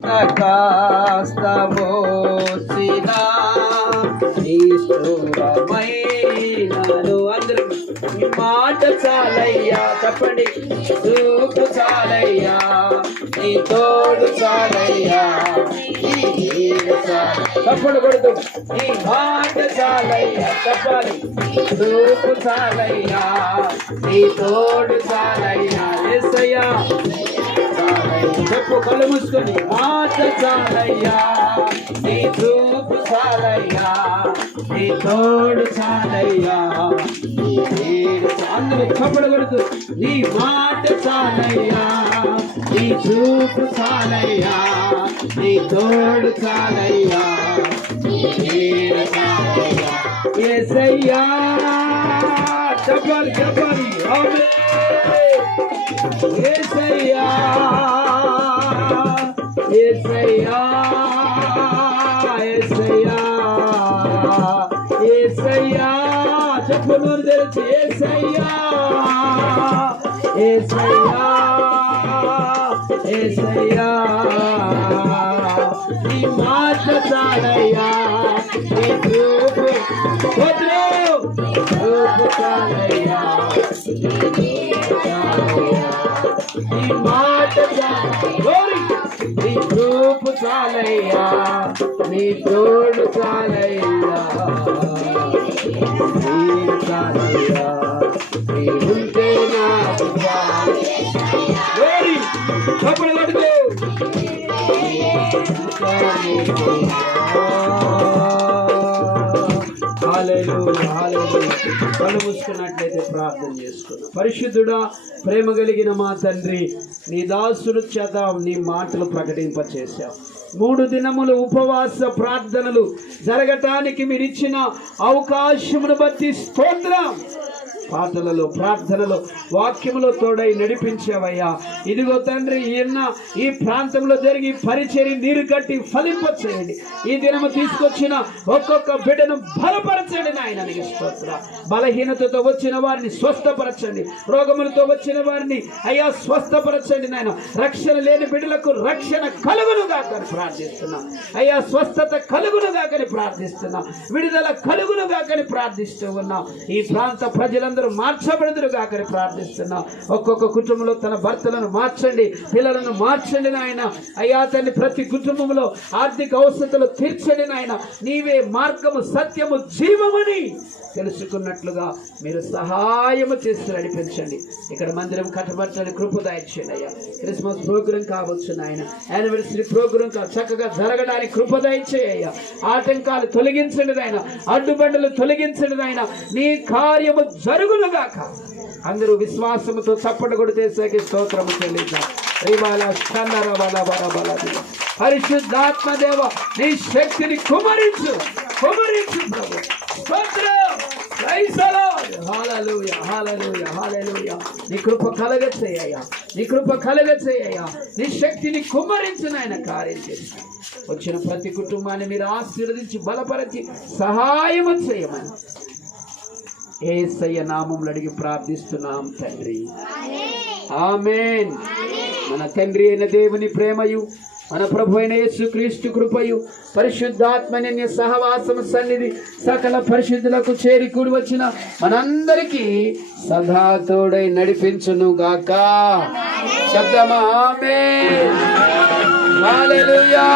కాస్త మోసిన నిష్ఠురమైనను అందరూ ఈ మాట చాలయ్యా చెప్పండి. చూపు చాలయ్యా, నీ తోడు చాలయ్యా, తప్పుడు కొడుతూ ఈ మాట చాలయ్యా చెప్పాలి. చూపు చాలయ్యా, నీ తోడు చాలయ్యా, యేసయ్యా చెప్పు కళ్ళు మూసుకొని. మాట చాలయ్యా, నీ చూపు చాలయ్యా, నీ తోడు చాలయ్యా, అందరూ చప్పుడు కొడుతూ నీ మాట చాలయ్యా, నీ చూపు చాలయ్యా, నీ తోడు చాలయ్యా, యేసయ్యా చెప్పాలి చెప్పాలి. యేసయ్యా యేసయ్యా యేసయ్యా యేసయ్యా చెప్పు నోరు తెరిచి. యేసయ్యా యేసయ్యా యేసయ్యా నీ మాట చాలయ్యా, నీ చూపు చాలయ్యా, నీ మాట నీ చూపు చాలయ్యా, నీ తోడు చాలయ్యా, చాలయ్యా, నీ ఉంటే నాకు చప్పుడు కొడుకు. కళ్ళు మూసుకున్నట్లయితే ప్రార్థన చేసుకున్నాం. పరిశుద్ధుడా, ప్రేమ కలిగిన మా తండ్రి, నీ దాసుడు చేత నీ మాటలు ప్రకటింపచేశావు. 3 దినములు ఉపవాస ప్రార్థనలు జరగటానికి మీరు ఇచ్చిన అవకాశమును బట్టి స్తోత్రం. పాటలలో, ప్రార్థనలో, వాక్యములో తోడై నడిపించావయ్యా. ఇదిగో తండ్రి, ఈ ప్రాంతంలో జరిగి పరిచర్య నీరు కట్టి ఫలింపచేయండి. ఈ దినము తీసుకొచ్చిన ఒక్కొక్క బిడ్డను బలపరచండి నాయన. నీకు స్తోత్ర. బలహీనతతో వచ్చిన వారిని స్వస్థపరచండి, రోగములతో వచ్చిన వారిని అయ్యా స్వస్థపరచండి నాయన. రక్షణ లేని బిడ్డలకు రక్షణ కలుగును గాకని ప్రార్థిస్తున్నా అయ్యా. స్వస్థత కలుగును గాకని ప్రార్థిస్తున్నా, విడుదల కలుగును గాకని ప్రార్థిస్తూ ఉన్నా. ఈ ప్రాంత ప్రజలందరూ మార్చబడుదురు గాకని ప్రార్థిస్తున్నా. ఒక్కొక్క కుటుంబంలో తన భర్తలను మార్చండి, పిల్లలను మార్చండి నాయన. అయ్యా తండ్రి, ప్రతి కుటుంబంలో ఆర్థిక అవసరతలు తీర్చండి నాయన. నీవే మార్గము, సత్యము, జీవమని తెలుసుకున్నట్లుగా మీరు సహాయము చేసి నడిపించండి. ఇక్కడ మందిరం కట్టబట్టని కృప దయచేయండి అయ్యా. క్రిస్మస్ ప్రోగ్రాం కావచ్చు నాయన, యానివర్సరీ ప్రోగ్రాం చక్కగా జరగడానికి కృప దయచేయ్యా. ఆటంకాలు తొలగించండి నాయన, అడ్డుబండలు తొలగించండి నాయన. నీ కార్యము జరుగునుగాక. అందరూ విశ్వాసముతో చప్పట కొడితే స్తోత్రము చెల్లిద్దాం. పరిశుద్ధాత్మ దేవ, నీ శక్తిని కుమరించు కుమరించు ప్రభు. హల్లెలూయా హల్లెలూయా హల్లెలూయా. నీ కృప కలగచేయ్యా, నీ కృప కలగచేయ్యా. నీ శక్తిని కుమరించు నాయన. కార్యం చేసి వచ్చిన ప్రతి కుటుంబాన్ని మీరు ఆశీర్వదించి బలపరిచి సహాయము చేయమని యేసయ్య నామములో అడిగి ప్రార్థిస్తున్నాం తండ్రి, ఆమేన్. మన తండ్రి అయిన దేవుని ప్రేమయు, మన ప్రభు అయిన యేసుక్రీస్తు కృపయు, పరిశుద్ధాత్మన్య సహవాసము సన్నిధి సకల పరిశుద్ధులకు చేరి కూడి వచ్చిన మనందరికీ సదా తోడై నడిపించును గాక. శబ్దమా ఆమేన్. హల్లెలూయా.